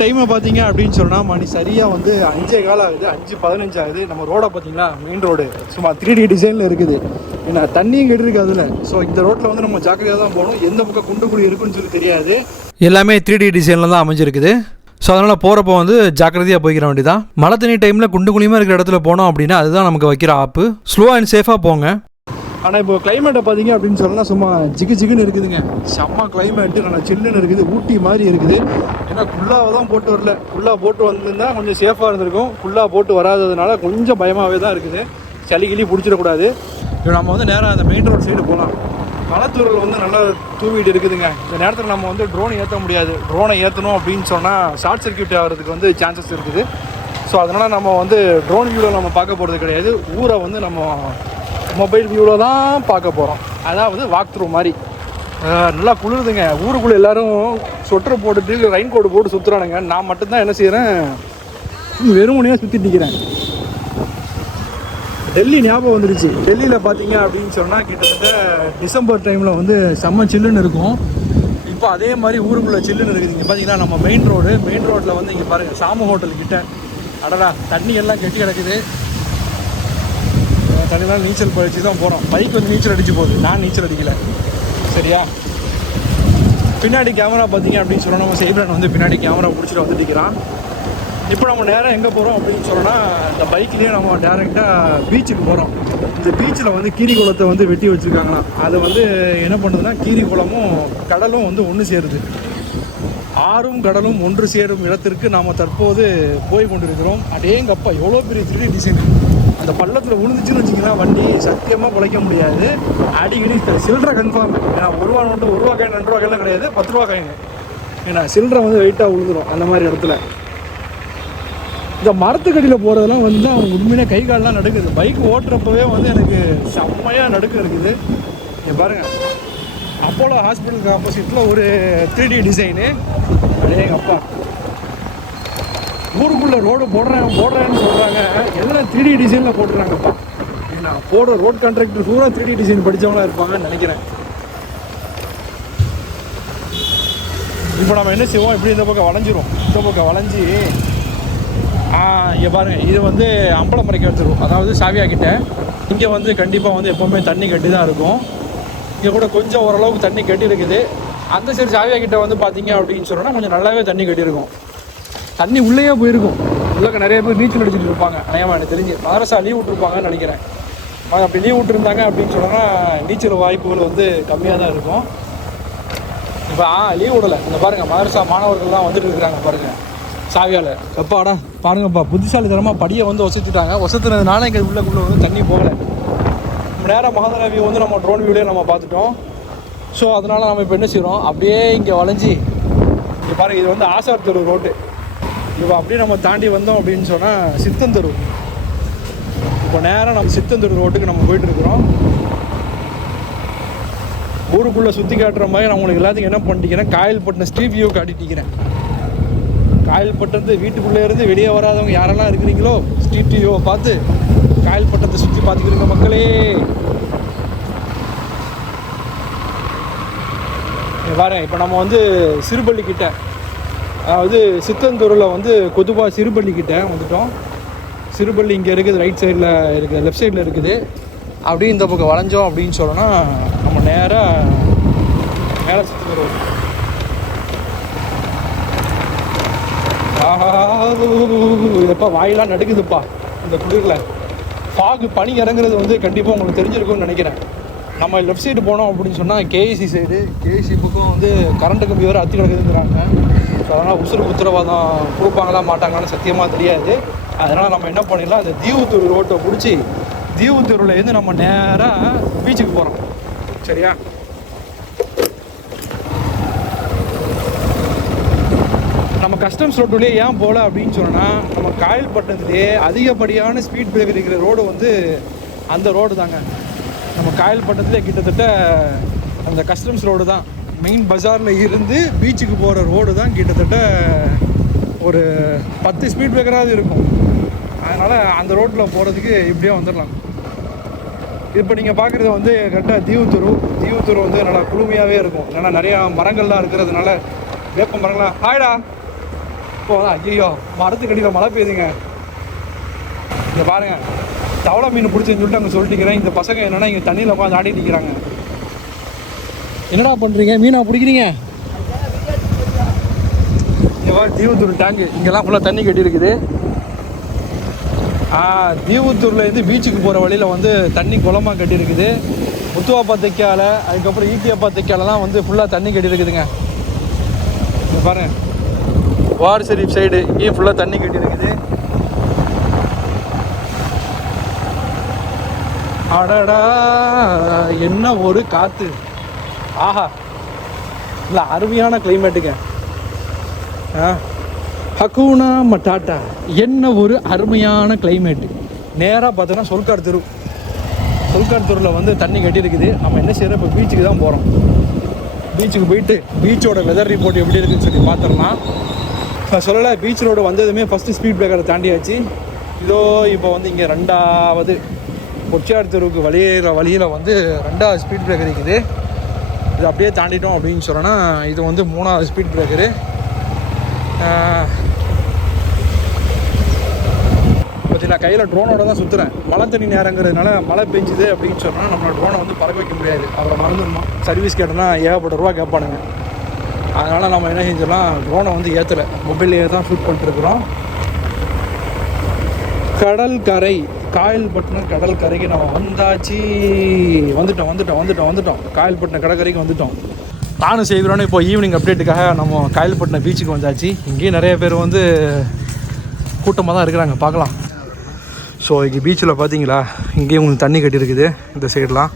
டைமை பார்த்தீங்க அப்படின்னு சொன்னால் மணி சரியாக வந்து அஞ்சே காலம் ஆகுது அஞ்சு பதினஞ்சு ஆகுது. நம்ம ரோடை பார்த்தீங்களா? மெயின் ரோடு சும்மா த்ரீ டி டிசைனில் இருக்குது. ஏன்னா தண்ணியும் கெட்டுருக்கு அதில் ஸோ இந்த ரோட்டில் வந்து நம்ம ஜாக்கிரதையாக தான் போகணும். எந்த பக்கம் குண்டு குழி இருக்குன்னு சொல்லி தெரியாது. எல்லாமே த்ரீ டி டிசைனில் தான் அமைஞ்சிருக்குது. ஸோ அதனால் போகிறப்போ வந்து ஜாக்கிரதையாக போய்க்கிற வேண்டியதான் மழை தண்ணி டைமில் குண்டு குழியுமா இருக்கிற இடத்துல போனோம் அப்படின்னா அதுதான் நமக்கு வைக்கிற ஆப்பு. ஸ்லோ அண்ட் சேஃபாக போங்க. ஆனால் இப்போ கிளைமேட்டை பார்த்தீங்க அப்படின்னு சொன்னால் சும்மா ஜிகு ஜிகுன்னு இருக்குதுங்க. செம்ம கிளைமேட்டு நல்லா சில்லுன்னு இருக்குது ஊட்டி மாதிரி இருக்குது. ஏன்னா குள்ளாவை தான் போட்டு வரல. குள்ளா போட்டு வந்திருந்தா கொஞ்சம் சேஃபாக இருந்திருக்கும். குள்ளா போட்டு வராததுனால கொஞ்சம் பயமாகவே தான் இருக்குது. சளி கிளி பிடிச்சிடக்கூடாது. இப்போ நம்ம வந்து நேராக அந்த மெயின் ரோட் சைடு போகலாம் மலைத்தூரில் வந்து நல்லா தூவிட்டு இருக்குதுங்க. இந்த நேரத்தில் நம்ம வந்து ட்ரோன் ஏற்ற முடியாது. ட்ரோனை ஏற்றணும் அப்படின்னு சொன்னால் ஷார்ட் சர்க்யூட் ஆகிறதுக்கு வந்து சான்சஸ் இருக்குது. ஸோ அதனால் நம்ம வந்து ட்ரோன் வியூவில் நம்ம பார்க்க போகிறது கிடையாது. ஊரை வந்து நம்ம மொபைல் வியூவில் தான் பார்க்க போகிறோம் அதாவது வாக் த்ரூ மாதிரி நல்லா குளிருதுங்க. ஊருக்குள்ளே எல்லோரும் ஸ்வெட்டர் போட்டுட்டு ரெயின் கோட் போட்டு சுற்றுறானுங்க நான் மட்டும்தான் என்ன செய்கிறேன் வெறுமனையாக சுற்றிட்டு நிற்கிறேன் டெல்லி ஞாபகம் வந்துருச்சு. டெல்லியில் பார்த்தீங்க அப்படின்னு சொன்னால் கிட்டத்தட்ட டிசம்பர் டைமில் வந்து செம்ம சில்லுன்னு இருக்கும். இப்போ அதே மாதிரி ஊருக்குள்ளே சில்லுன்னு இருக்குது. இங்கே பார்த்தீங்கன்னா நம்ம மெயின் ரோடு மெயின் ரோட்டில் வந்து இங்கே பாருங்கள் சாம ஹோட்டல் கிட்ட. அடடா தண்ணி எல்லாம் கெட்டி கிடக்குது. தண்ணிலாம் நீச்சல் பயிற்சி தான் போகிறோம் பைக் வந்து நீச்சல் அடிச்சு போகுது. நான் நீச்சல் அடிக்கல. சரியா? பின்னாடி கேமரா பார்த்தீங்க அப்படின்னு சொன்னால் நம்ம செய்பிரன் வந்து பின்னாடி கேமரா பிடிச்சிட்டு வந்துட்டுக்கிறான் இப்போ நம்ம நேரம் எங்கே போகிறோம் அப்படின்னு சொன்னோன்னா இந்த பைக்லேயே நம்ம டேரெக்டாக பீச்சுக்கு போகிறோம் இந்த பீச்சில் வந்து கீரி குளத்தை வந்து வெட்டி வச்சுருக்காங்களாம். அது வந்து என்ன பண்ணுதுன்னா கீரி குளமும் கடலும் வந்து ஒன்று சேருது. ஆறும் கடலும் ஒன்று சேரும் இடத்திற்கு நாம் தற்போது போய் கொண்டிருக்கிறோம். அடேங்கப்பா எவ்வளோ பெரிய த்ரீ டிசைன் அந்த பள்ளத்தில் விழுந்துச்சுன்னு வச்சிங்கன்னா வண்டி சத்தியமாக பிழைக்க முடியாது. அடிக்கடி சில்லற கன்ஃபார்ம் ஏன்னா ஒரு ரூபா நோட்டு ஒரு ரூபா காயின் ரெண்டு ரூபா கிடையாது பத்து ரூபா காயின் ஏன்னா சில்லற வந்து வெயிட்டாக விழுந்துடும் அந்த மாதிரி இடத்துல. இந்த மரத்துக்கடியில் போகிறதெல்லாம் வந்து அவங்க உண்மையிலே கை கால்லாம் நடுக்குது பைக் ஓட்டுறப்பவே வந்து எனக்கு செம்மையாக நடுக்க இருக்குது. இங்க பாருங்க. அப்போலோ ஹாஸ்பிட்டலுக்கு ஆப்போசிட்டில் ஒரு த்ரீ டி டிசைனு அடே எங்கள் அப்பா ஊருக்குள்ளே ரோடு போடுறேன் போடுறேன்னு சொல்கிறாங்க எல்லாம் த்ரீ டி டிசைனில் போட்டுறாங்கப்பா. நான் போடுற ரோட் கான்ட்ராக்டர் பூரா த்ரீ டி டிசைன் படித்தவங்களாக இருப்பாங்கன்னு நினைக்கிறேன். இப்போ நம்ம என்ன செய்வோம்? இப்படி இந்த பக்கம் வளைஞ்சிரும். இந்த பக்கம் வளைஞ்சி இங்கே பாருங்கள் இது வந்து அம்பலமரைக்கு எடுத்துருவோம். அதாவது சாவியா கிட்டே. இங்கே வந்து கண்டிப்பாக வந்து எப்போவுமே தண்ணி கட்டி தான் இருக்கும். இங்கே கூட கொஞ்சம் ஓரளவுக்கு தண்ணி கட்டி இருக்குது அந்த சைடு சாவியா கிட்டே வந்து பார்த்தீங்க அப்படின்னு சொன்னால் கொஞ்சம் நல்லாவே தண்ணி கட்டியிருக்கும். தண்ணி உள்ளேயே போயிருக்கும். உள்ளக்க நிறைய பேர் நீச்சல் அடிச்சுட்டு இருப்பாங்க. அநேகமாக எனக்கு தெரிஞ்சு. மதரசா லீவ் விட்டுருப்பாங்கன்னு நினைக்கிறேன். அப்படி லீவ் விட்டுருந்தாங்க அப்படின்னு சொன்னோன்னா நீச்சல் வாய்ப்புகள் வந்து கம்மியாக தான் இருக்கும். இப்போ ஆ லீவ் விடலை. இந்த பாருங்கள் மதரசா மாணவர்கள்லாம் வந்துட்டு இருக்கிறாங்க பாருங்கள் சாவியால். எப்பாடா பாருங்கப்பா புத்திசாலித்தனமாக படியை வந்து ஒசத்திட்டாங்க ஒசத்துனதுனால இங்கே உள்ளக்குள்ளே வந்து தண்ணி போகலை. நேராக மகாதரா வியூ வந்து நம்ம ட்ரோன் வியூலேயே நம்ம பார்த்துட்டோம். ஸோ அதனால் நம்ம இப்போ என்ன செய்கிறோம் அப்படியே இங்கே வளைஞ்சி இங்கே பாருங்கள் இது வந்து ஆசார் தெரு ரோட்டு இப்போ அப்படியே நம்ம தாண்டி வந்தோம் அப்படின்னு சொன்னால் சித்தந்தரு. இப்போ நேராக நம்ம சித்தந்தூர் ரோட்டுக்கு நம்ம போயிட்டுருக்குறோம். ஊருக்குள்ளே சுற்றி காட்டுற மாதிரி நான் உங்களுக்கு எல்லாத்துக்கும் என்ன பண்ணிட்டீங்கன்னா காயல்பட்டினம் ஸ்ட்ரீட் வியூ காட்டிட்டிக்கிறேன். காயல்பட்டத்து வீட்டுக்குள்ளே இருந்து வெளியே வராதவங்க யாரெல்லாம் இருக்கிறீங்களோ ஸ்ட்ரீட் வியூவை பார்த்து காயல்பட்டத்தை சுற்றி பார்த்துக்கிறீங்க மக்களே. இங்க பாருங்க இப்போ நம்ம வந்து சிறுபள்ளி கிட்ட அதாவது சித்தந்தூரில் வந்து கொதுவா சிறுபள்ளிக்கிட்ட வந்துட்டோம். சிறுபள்ளி இங்கே இருக்குது ரைட் சைடில் இருக்குது லெஃப்ட் சைடில் இருக்குது. அப்படியே இந்த பக்கம் வளைஞ்சோம் அப்படின்னு சொன்னோன்னா நம்ம நேராக மேலே சித்தந்தூர் வருவோம். ஆஹா எப்பா வாயெல்லாம் நடுக்குதுப்பா இந்த குளிரில். ஃபாகு பனி இறங்குறது வந்து கண்டிப்பாக உங்களுக்கு தெரிஞ்சிருக்கும்னு நினைக்கிறேன். நம்ம லெஃப்ட் சைடு போனோம் அப்படின்னு சொன்னால் கேஎஸ்சி சைடு கேஎஸ்சி பக்கம் வந்து கரண்ட்டு கம்பி வேறு அத்தி கிடக்குதுங்கிறாங்க. ஸோ அதனால் உசுறு உத்தரவாதம் கொடுப்பாங்களா மாட்டாங்களான்னு சத்தியமாக தெரியாது. அதனால் நம்ம என்ன பண்ணிடலாம் அந்த தீவுத்தூர் ரோட்டை பிடிச்சி தீவுத்தூர்லேருந்து நம்ம நேராக பீச்சுக்கு போகிறோம் சரியா? நம்ம கஸ்டம்ஸ் ரோட்டுலேயே ஏன் போகல அப்படின்னு சொன்னால் நம்ம காயல்பட்டினத்துலேயே அதிகப்படியான ஸ்பீட் பிரேக்கர் இருக்கிற ரோடு வந்து அந்த ரோடு தாங்க. நம்ம காயல்பட்டினத்துலேயே கிட்டத்தட்ட அந்த கஸ்டம்ஸ் ரோடு தான். மெயின் பஜாரில் இருந்து பீச்சுக்கு போகிற ரோடு தான் கிட்டத்தட்ட ஒரு பத்து ஸ்பீட் பிரேக்கராவது இருக்கும். அதனால் அந்த ரோட்டில் போகிறதுக்கு இப்படியே வந்துடலாம் இப்போ நீங்கள் பார்க்குறது வந்து கரெக்டாக தீவுத்துரு. தீவுத்துரு வந்து நல்லா குளுமையாகவே இருக்கும். ஏன்னா நிறையா மரங்கள்லாம் இருக்கிறதுனால வேப்ப மரங்கள்லாம் ஹாய்டா போதா ஐயோ மரத்துக்கடியில் மழை பெய்யுதுங்க. இங்கே பாருங்கள் தவளை மீன் பிடிச்சுன்னு சொல்லிட்டு அங்கே சொல்லிட்டுக்கிறேன் இந்த பசங்க என்னன்னா இங்கே தண்ணியில் உட்காந்து ஆடிட்டு நிற்கிறாங்க என்னடா பண்ணுறீங்க மீனா பிடிக்கிறீங்க? தீவுத்தூர் டேங்கு இங்கெல்லாம் ஃபுல்லாக தண்ணி கட்டி இருக்குது தீவுத்தூர்லேருந்து பீச்சுக்கு போகிற வழியில் வந்து தண்ணி குளமாக கட்டி இருக்குது முத்துவாப்பா தைக்கால அதுக்கப்புறம் ஈட்டியப்பா தைக்காலலாம் வந்து ஃபுல்லாக தண்ணி கட்டி இருக்குதுங்க பாருங்க. வார் ஷெரீஃப் சைடு இங்கேயும் ஃபுல்லாக தண்ணி கட்டி இருக்குது அடடா என்ன ஒரு காற்று ஆஹா. இல்லை அருமையான கிளைமேட்டுங்க ஆ. ஹக்கூனா மட்டாட்டா. என்ன ஒரு அருமையான கிளைமேட்டு நேராக பார்த்தோன்னா சொல்கார் தெரு. சொல்கார் தெருவில் வந்து தண்ணி கட்டியிருக்குது. நம்ம என்ன செய்யறோம்? இப்போ பீச்சுக்கு தான் போகிறோம் பீச்சுக்கு போயிட்டு பீச்சோட வெதர் ரிப்போர்ட் எப்படி இருக்குன்னு சொல்லி பார்த்தோம்னா நான் சொல்லலை பீச் ரோடு வந்ததுமே ஃபஸ்ட்டு ஸ்பீட் பிரேக்கரை தாண்டியாச்சு. இதோ இப்போ வந்து இங்கே ரெண்டாவது. பொச்சியார் தெருவுக்கு வழியிற வழியில் வந்து ரெண்டாவது ஸ்பீட் பிரேக்கர் இருக்குது. இது அப்படியே தாண்டிட்டோம் அப்படின்னு சொன்னோன்னா இது வந்து மூணாவது ஸ்பீட் பிரேக்கரு பார்த்தீங்களா? கையில் ட்ரோனோட தான் சுற்றுறேன் மழை தண்ணி நேரங்கிறதுனால மழை பெஞ்சுது அப்படின்னு சொன்னால் நம்ம ட்ரோனை வந்து பறக்க வைக்க முடியாது. அப்புறம் மறந்துடணும். சர்வீஸ் கேட்டோன்னா ஏகப்பட்ட ரூபா கேட்பானுங்க. அதனால் நம்ம என்ன செஞ்சிடலாம் ட்ரோனை வந்து ஏற்றலை மொபைல்லையே தான் ஷூட் பண்ணிட்டுருக்குறோம் கடல் கரை. காயல்பட்டினம் கடல் கரைக்கு நம்ம வந்தாச்சு. வந்துட்டோம் வந்துட்டோம் வந்துட்டோம் வந்துட்டோம். காயல்பட்டினம் கடற்கரைக்கு வந்துட்டோம். நானும் செய்கிறோன்னு இப்போ ஈவினிங் அப்டேட்டுக்காக நம்ம காயல்பட்டினம் பீச்சுக்கு வந்தாச்சு. இங்கேயும் நிறைய பேர் வந்து கூட்டமாக தான் இருக்கிறாங்க பார்க்கலாம். ஸோ இங்கே பீச்சில் பார்த்தீங்களா? இங்கேயும் உங்களுக்கு தண்ணி கட்டியிருக்குது இந்த சைடெலாம்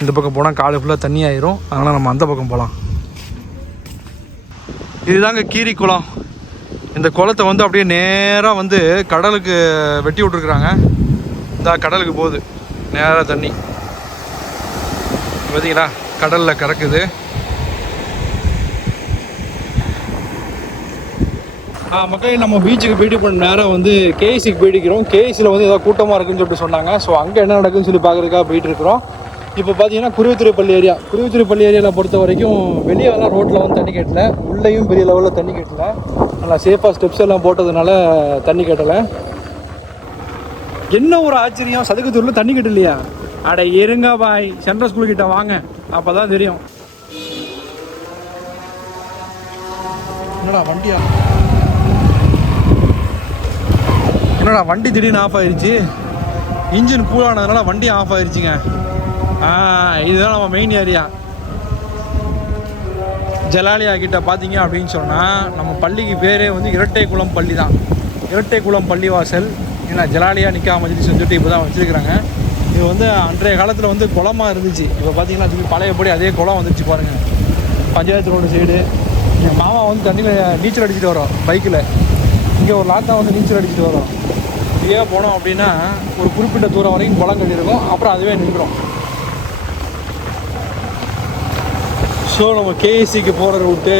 இந்த பக்கம் போனால் காலை ஃபுல்லாக தண்ணி ஆயிரும். அதனால் நம்ம அந்த பக்கம் போகலாம் இதுதாங்க கீரி குளம் இந்த குளத்தை வந்து அப்படியே நேராக வந்து கடலுக்கு வெட்டி விட்ருக்குறாங்க இந்த கடலுக்கு போகுது. நேராக தண்ணி. பார்த்தீங்களா கடலில் கறக்குது. ஆ மக்கள் நம்ம பீச்சுக்கு போயிட்டு இப்போ நேரம் வந்து கேஎஸ்சிக்கு போயிட்டுக்கிறோம். கேஎஸ்சியில் வந்து ஏதாவது கூட்டமாக இருக்குன்னு சொல்லிட்டு சொன்னாங்க. ஸோ அங்கே என்ன நடக்குதுன்னு சொல்லி பார்க்குறதுக்காக போயிட்டு இருக்கிறோம். இப்போ பார்த்தீங்கன்னா குருவித்துறை பள்ளி ஏரியா. குருவித்துறை பள்ளி ஏரியாவில் பொறுத்த வரைக்கும் வெளியெல்லாம் ரோட்டில் வந்து தண்ணி கட்டல. உள்ளேயும் பெரிய லெவலில் தண்ணி கட்டல. நல்லா சேஃபாக ஸ்டெப்ஸ் எல்லாம் போட்டதுனால தண்ணி கட்டலை. என்ன ஒரு ஆச்சரியம்? சதுக்கத்தூரில் தண்ணி கட்டலையா? அட இருங்க பாய் சென்ட்ரல் ஸ்கூல் கிட்ட வாங்க. அப்போ தான் தெரியும். என்னடா வண்டியா? என்னடா வண்டி திடீர்னு ஆஃப் ஆயிடுச்சு இன்ஜின் கூலானதுனால வண்டி ஆஃப் ஆயிடுச்சுங்க இதுதான் நம்ம மெயின் ஏரியா ஜலாலியா கிட்ட பார்த்தீங்க அப்படின்னு சொன்னால் நம்ம பள்ளிக்கு பேரே வந்து இரட்டை குளம் பள்ளி தான். இரட்டை குளம் பள்ளிவாசல். ஏன்னா ஜலாலியா நிற்கா மஜ்லிஸ் சொல்லிட்டு இப்போ தான் வச்சுருக்கிறாங்க. இது வந்து அன்றைய காலத்தில் வந்து குளமாக இருந்துச்சு. இப்போ பார்த்தீங்கன்னா திருப்பி பழையபடி அதே குளம் வந்துச்சு பாருங்கள் பஞ்சாயத்து ரோடு சைடு எங்கள் மாமா வந்து தண்ணியில் நீச்சல் அடிச்சுட்டு வரோம் பைக்கில் இங்கே ஒரு லாத்தா வந்து நீச்சல் அடிச்சுட்டு வரோம் இப்படியே போனோம் அப்படின்னா ஒரு குறிப்பிட்ட தூரம் வரைக்கும் குளம் கட்டியிருக்கோம். அப்புறம் அதுவே நிற்கிறோம் ஸோ நம்ம கேஎஸ்சிக்கு போகிற ரூட்டு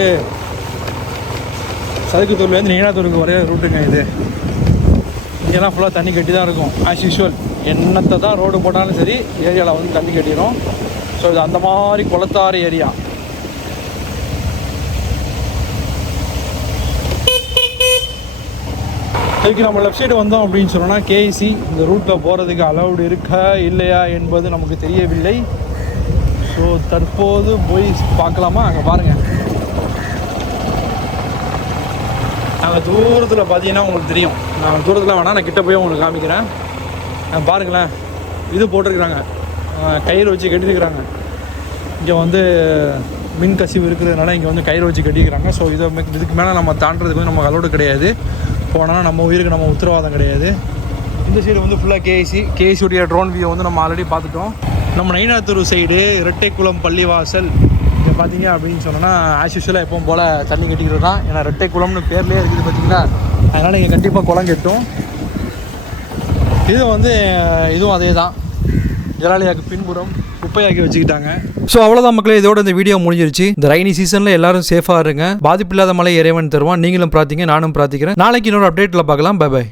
சதுக்குத்தூர்லேருந்து நீனாத்தூருக்கு வரைய ரூட்டுங்க இது. இங்கெல்லாம் ஃபுல்லாக தண்ணி கட்டி தான் இருக்கும். ஆஸ் யூஷுவல் என்னத்தை தான் ரோடு போட்டாலும் சரி ஏரியாவில் வந்து தண்ணி கட்டிடும் ஸோ இது அந்த மாதிரி குளத்தாறு ஏரியா இதுக்கு நம்ம லெஃப்ட் சைடு வந்தோம் அப்படின்னு சொன்னோன்னா கேசி இந்த ரூட்டில் போகிறதுக்கு அலௌடு இருக்கா இல்லையா என்பது நமக்கு தெரியவில்லை. ஸோ தற்போது போய் பார்க்கலாமா? அங்கே பாருங்கள் நாங்கள் தூரத்தில் பார்த்தீங்கன்னா உங்களுக்கு தெரியும். நான் தூரத்தில் வேணால் நான் கிட்ட போய் உங்களுக்கு காமிக்கிறேன். பாருங்களேன். இது போட்டிருக்கிறாங்க. கயிறு வச்சு கட்டிருக்கிறாங்க இங்கே வந்து மின் கசிவு இருக்கிறதுனால இங்கே வந்து கயிறு வச்சு கட்டிக்கிறாங்க ஸோ இதை இதுக்கு மேலே நம்ம தாண்டதுக்கு வந்து நமக்கு அலோடு கிடையாது. போனால் நம்ம உயிருக்கு நம்ம உத்தரவாதம் கிடையாது. இந்த சைடு வந்து ஃபுல்லாக கேசி கேசியுடைய ட்ரோன் வியூ வந்து நம்ம ஆல்ரெடி பார்த்துட்டோம். நம்ம நயினாத்தூர் சைடு இரட்டைக்குளம் பள்ளிவாசல். இங்கே பார்த்தீங்க அப்படின்னு சொன்னோன்னா ஆஸ் யூஷுவலாக எப்பவும் போல் தண்ணி கட்டிக்கிட்டு தான். ஏன்னா இரட்டைக்குளம்னு பேர்லேயே இருக்குது பார்த்தீங்களா அதனால் இங்கே கண்டிப்பாக குளம் கட்டும். இது வந்து இதுவும் அதே தான். ஜலாலியாக்கு பின்புறம் குப்பையாக்கி வச்சுக்கிட்டாங்க. ஸோ அவ்வளோதான் மக்களே. இதோட இந்த வீடியோ முடிஞ்சிருச்சு. இந்த ரைனி சீசனில் எல்லாரும் சேஃபாக இருங்க. பாதிப்பில்லாத மழை இறைவன் தருவான். நீங்களும் பிரார்த்திங்க நானும் பிரார்த்திக்கிறேன். நாளைக்கு இன்னொரு அப்டேட்டில் பார்க்கலாம். By by